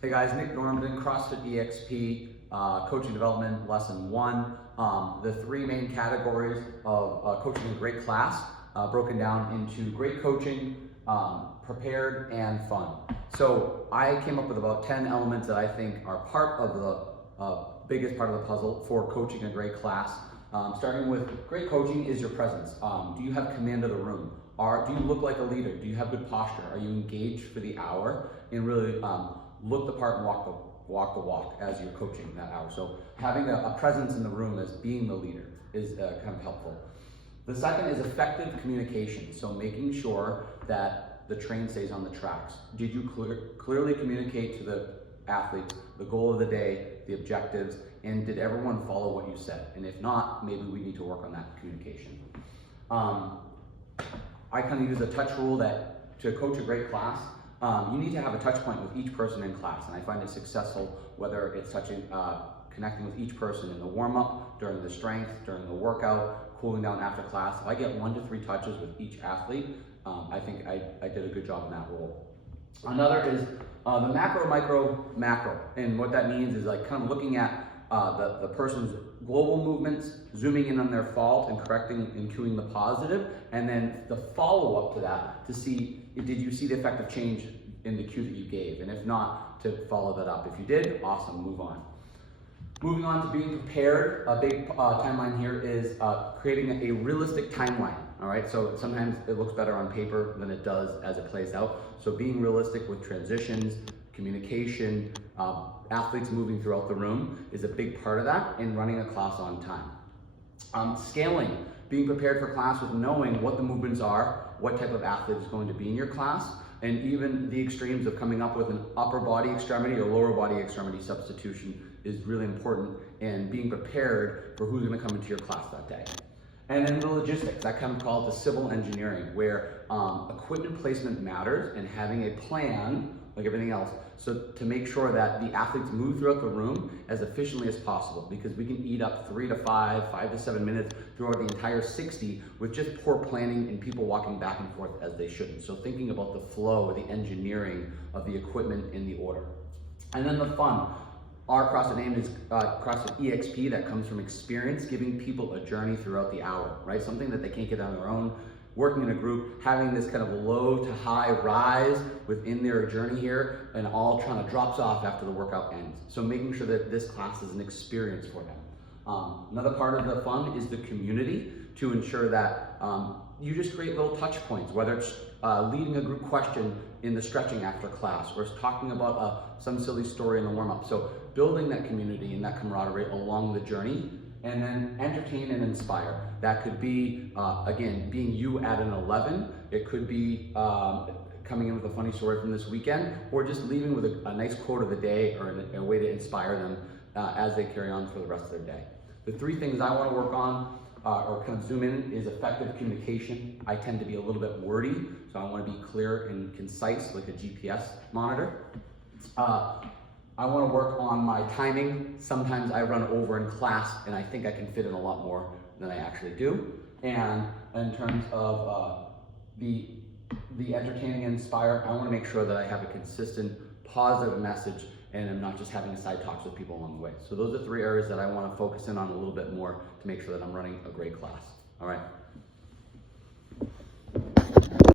Hey guys, Nick Normandin, CrossFit EXP, Coaching Development Lesson 1. The three main categories of coaching a great class, broken down into great coaching, prepared, and fun. So I came up with about 10 elements that I think are part of the biggest part of the puzzle for coaching a great class. Starting with great coaching is your presence. Do you have command of the room? Do you look like a leader? Do you have good posture? Are you engaged for the hour and really look the part and walk the walk as you're coaching that hour? So having a presence in the room as being the leader is kind of helpful. The second is effective communication. So making sure that the train stays on the tracks. Did you clearly communicate to the athletes the goal of the day, the objectives, and did everyone follow what you said? And if not, maybe we need to work on that communication. I kind of use a touch rule that to coach a great class, you need to have a touch point with each person in class, and I find it successful whether it's connecting with each person in the warm-up, during the strength, during the workout, cooling down after class. If I get 1 to 3 touches with each athlete, I think I did a good job in that role. Another is the macro, micro, macro, and what that means is like kind of looking at the person's global movements, zooming in on their fault and correcting and cueing the positive, and then the follow-up to that to see, did you see the effective change in the cue that you gave? And if not, to follow that up. If you did, awesome, move on. Moving on to being prepared, a big timeline here is creating a realistic timeline, all right? So sometimes it looks better on paper than it does as it plays out. So being realistic with transitions, communication, athletes moving throughout the room is a big part of that, and running a class on time. Scaling, being prepared for class with knowing what the movements are, what type of athlete is going to be in your class, and even the extremes of coming up with an upper body extremity or lower body extremity substitution is really important, and being prepared for who's going to come into your class that day. And then the logistics, I kind of call it the civil engineering, where equipment placement matters and having a plan like everything else, so to make sure that the athletes move throughout the room as efficiently as possible, because we can eat up 3 to 5, 5 to 7 minutes throughout the entire 60 with just poor planning and people walking back and forth as they shouldn't. So thinking about the flow, the engineering of the equipment in the order. And then the fun. Our CrossFit name is CrossFit EXP, that comes from experience, giving people a journey throughout the hour, right? Something that they can't get on their own. Working in a group, having this kind of low to high rise within their journey here, and all kind of drops off after the workout ends. So making sure that this class is an experience for them. Another part of the fun is the community, to ensure that you just create little touch points, whether it's leading a group question in the stretching after class, or talking about some silly story in the warm-up. So building that community and that camaraderie along the journey. And then entertain and inspire. That could be, again, being you at an 11. It could be coming in with a funny story from this weekend, or just leaving with a nice quote of the day, or a way to inspire them as they carry on for the rest of their day. The 3 things I want to work on, or kind of zoom in, is effective communication. I tend to be a little bit wordy, so I want to be clear and concise like a GPS monitor. I want to work on my timing. Sometimes I run over in class and I think I can fit in a lot more than I actually do. And in terms of the entertaining and inspire, I want to make sure that I have a consistent positive message and I'm not just having side talks with people along the way. So those are 3 areas that I want to focus in on a little bit more to make sure that I'm running a great class. All right.